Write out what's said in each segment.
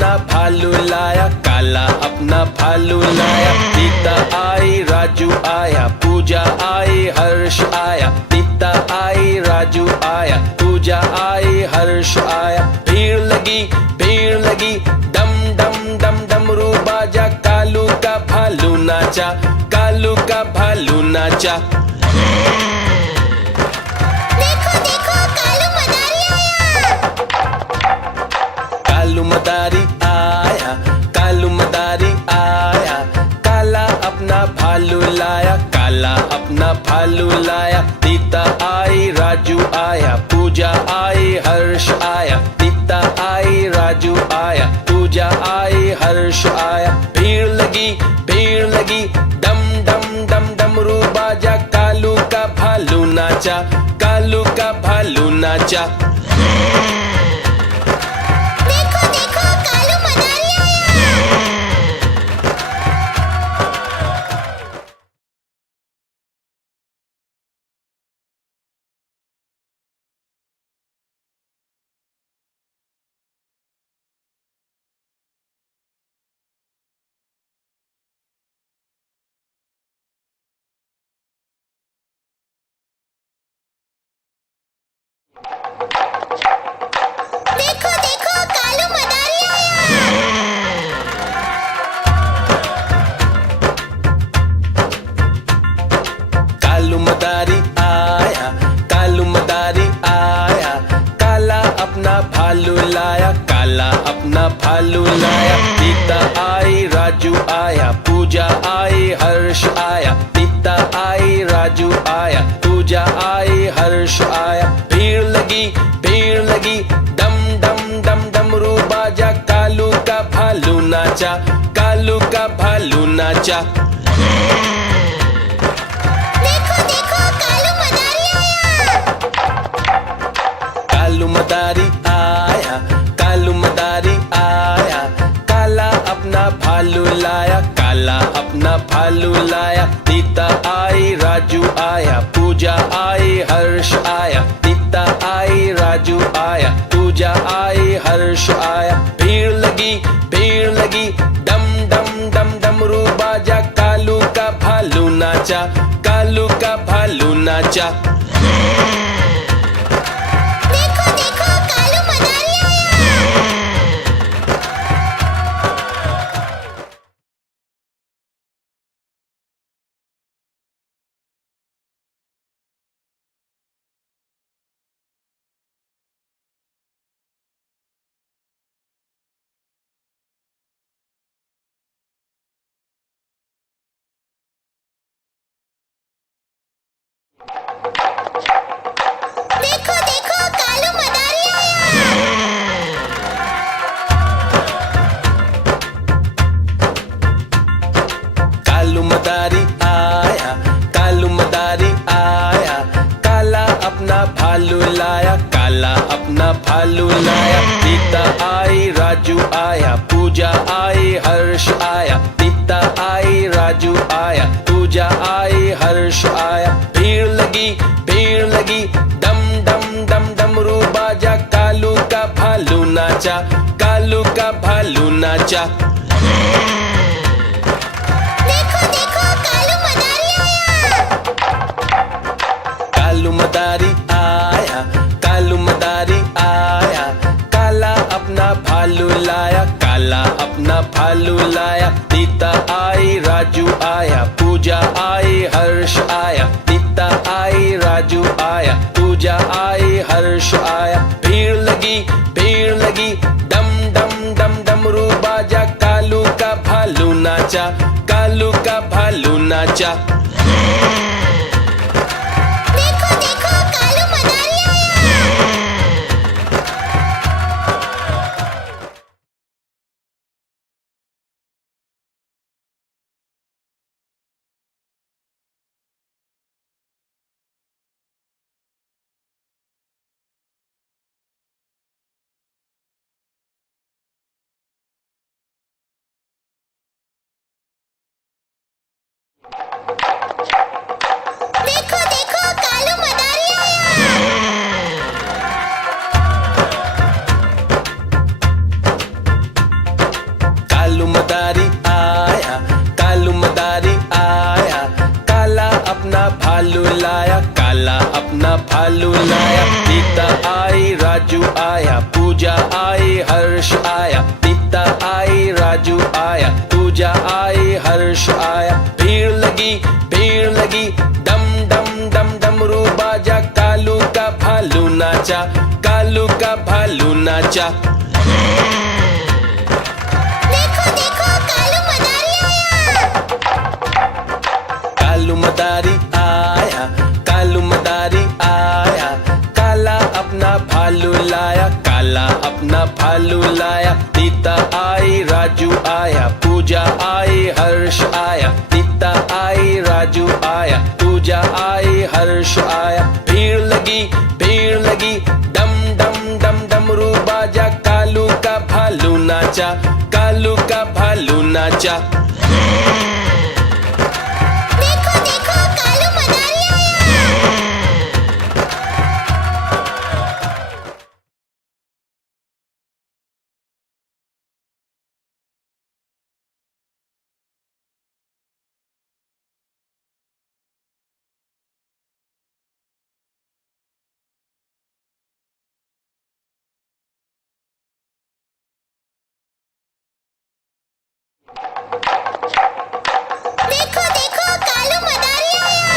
अपना भालू लाया, काला अपना भालू लाया। सीता आई, राजू आया, पूजा आई, हर्ष आया। सीता आई, राजू आया, पूजा आई, हर्ष आया। भीड़ लगी, डम डम डम डमरू बाजा। कालू का भालू नाचा, कालू का भालू नाचा। देखो देखो कालू मदारी आया। कालू मदारी आया, कालू मदारी आया। काला अपना भालू लाया, काला अपना भालू लाया। सीता आई, राजू आया, पूजा आई, हर्ष आया। सीता आई, राजू आया, पूजा आई, हर्ष आया। भीड़ लगी, डम डम डम डमरू बाजा। कालू का भालू नाचा, कालू का भालू नाचा। देखो देखो कालू मदारी आया। देखो देखो कालू मदारी आया। कालू मदारी आया, कालू मदारी आया। काला अपना भालू लाया, काला अपना भालू लाया। सीता आई, राजू आया, पूजा आई, हर्ष आया। सीता आई, राजू आया, पूजा आई, हर्ष आया। भीड़ लगी, डम डम डम डमरू बाजा। कालू का भालू नाचा, कालू का भालू नाचा। देखो देखो कालू मदारी आया। कालू मदारी आया, कालू मदारी आया। काला अपना भालू लाया, काला अपना भालू लाया। सीता आई, राजू आया, पूजा आई, हर्ष आया। सीता आई, राजू आया, पूजा आई, हर्ष आया। भीड़ लगी, डम डम डम डमरू बाजा। कालू का भालू नाचा, कालू का भालू नाचा। देखो देखो कालू मदारी आया। देखो देखो कालू मदारी आया। कालू मदारी आया, कालू मदारी आया। काला अपना भालू लाया, काला अपना भालू लाया। सीता आई, राजू आया, पूजा आई, हर्ष आया। सीता आई, राजू आया, पूजा आई, हर्ष आया। भीड़ लगी, डम डम डम डमरू बाजा। कालू का भालू नाचा, कालू का भालू नाचा। देखो देखो कालू मदारी आया। कालू मदारी आया, कालू मदारी आया। काला अपना भालू लाया, काला अपना भालू लाया। सीता आई, राजू आया, पूजा आई, हर्ष आया। सीता आई, राजू आया, पूजा आई, हर्ष आया। भीड़ लगी, डम डम डम डमरू बाजा। कालू का भालू नाचा, कालू का भालू नाचा। देखो देखो कालू मदारी आया। पूजा आई हर्ष आया, नीता आई राजू आया, पूजा आई हर्ष आया। भीड़ लगी डम डम डम डमरू बाजा, कालू का भालू नाचा, कालू का भालू नाचा। देखो देखो कालू मदारी आया। कालू मदारी आया, कालू मदारी आया, काला अपना भालू लाया, काला अपना भालू लाया। नीता आई राजू आया, पूजा आई हर्ष आया, नीता आई राजू आया, पूजा आई हर्ष आया। भीड़ लगी डम डम डम डमरू बाजा, कालू का भालू नाचा, कालू का भालू नाचा। देखो देखो कालू मदारी आया। देखो देखो कालू मदारी आया।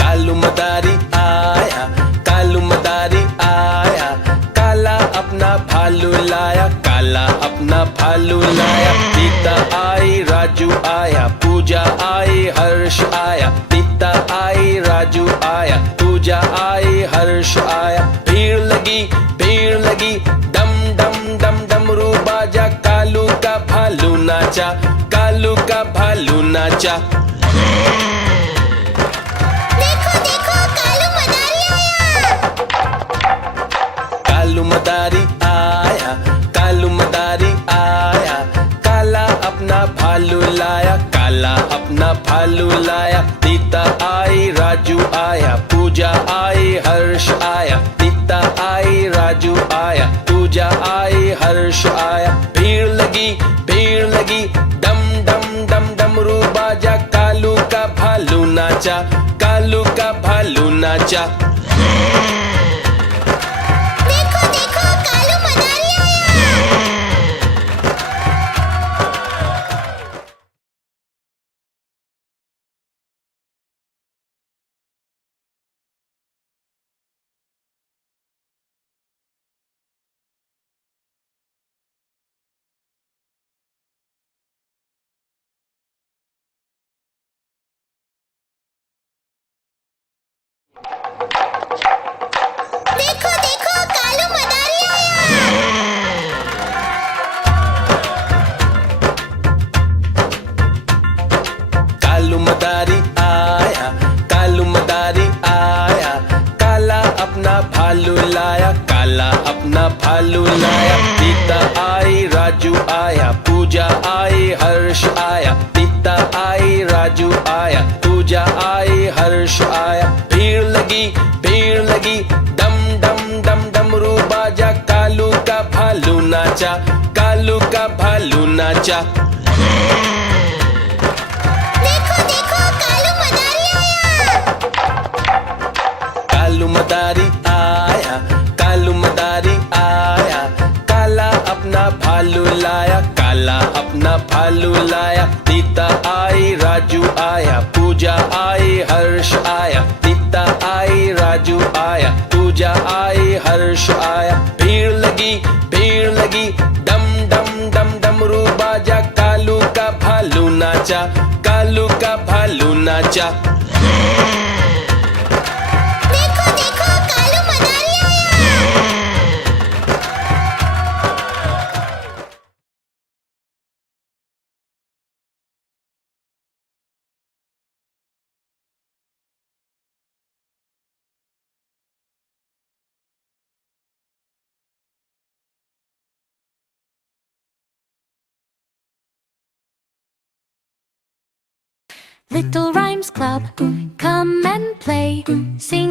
कालू मदारी आया, कालू मदारी आया, काला अपना भालू लाया, काला अपना भालू लाया। नीता आई राजू आया, पूजा आई हर्ष आया, नीता आई राजू आया, पूजा आई हर्ष आया। भीड़ लगी डम डम डम डमरू बाजा, कालू का भालू नाचा, कालू का भालू नाचा। देखो देखो कालू मदारी आया। कालू मदारी आया, कालू मदारी आया, काला अपना भालू लाया, काला अपना भालू लाया। नीता आई राजू आया, पूजा आई हर्ष आया, नीता आई राजू आया, पूजा आई हर्ष आया। भीड़ लगी डम डम डम डमरू बाजा, कालू का भालू नाचा, कालू का भालू नाचा। देखो देखो कालू मदारी आया। देखो देखो कालू मदारी आया। कालू मदारी आया, कालू मदारी आया, काला अपना भालू लाया, काला अपना भालू लाया। नीता आई राजू आया, पूजा आई हर्ष आया, नीता आई राजू आया, पूजा आई हर्ष आया। भीड़ लगी डम डम डम डमरू बाजा, कालू का भालू नाचा, कालू का भालू नाचा। देखो देखो कालू मदारी आया। कालू मदारी आया, कालू मदारी आया, काला अपना भालू लाया, काला अपना भालू लाया। नीता आई राजू आया, पूजा आई हर्ष आया, नीता आई राजू आया, पूजा आई हर्ष आया। भीड़ लगी डम डम डम डमरू बाजा, कालू का भालू नाचा, कालू का भालू नाचा। देखो देखो कालू मदारी आया। Little Rhymes Club, come and play. Sing